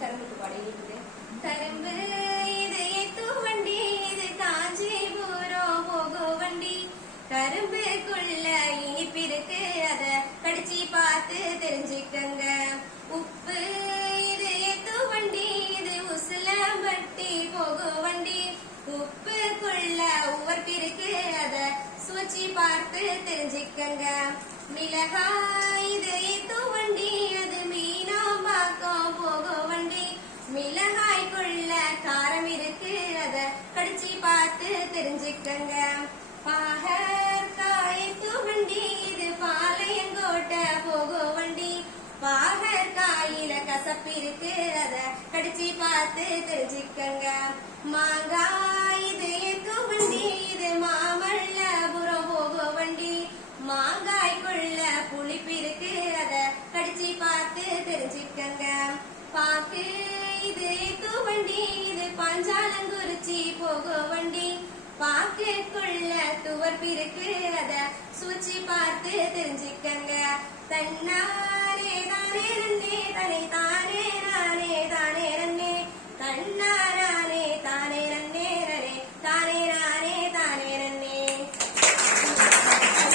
கரும்புக்கு பாடிக்கிட்டு கரும்பு இது எத்து வண்டி இது காஞ்சிபுரம் போகோ வண்டி. கரும்புக்குள்ள இனிப்பிருக்கு அத கடிச்சு பார்த்து தெரிஞ்சுக்கங்க. உப்பு இது எத்து வண்டி இது உசிலம்பட்டி போகோ வண்டி. உப்புக்குள்ள உவர்ப்பு அத சுவைச்சு பார்த்து தெரிஞ்சுக்கங்க. மிளகாய் மிளகாய்க்குள்ள காரம் இருக்கு. அத கடிச்சு பார்த்து தெரிஞ்சுக்கங்க. பாகற்காய் வண்டி இது பாளையங்கோட்ட போகோ வண்டி. பாகற்காயில கசப்பு இருக்கு. அத கடிச்சு பார்த்து தெரிஞ்சுக்கங்க. மாங்காய் இது எத்து வண்டி இது மாமல்லபுரம் போகோ வண்டி. மாங்காய்க்குள்ள புளிப்பு இருக்கு. அத கடிச்சு பார்த்து தெரிஞ்சுக்கங்க. பாக்கு வண்டி இது பஞ்சாலங்குறிச்சி போகோ வண்டி. பாக்கெட்டுக்குள்ள துவர்ப்பு இருக்கு அத சூச்சி பார்த்து தெரிஞ்சுக்கங்க. தன்னாரே தானே நன்னே தனை தானே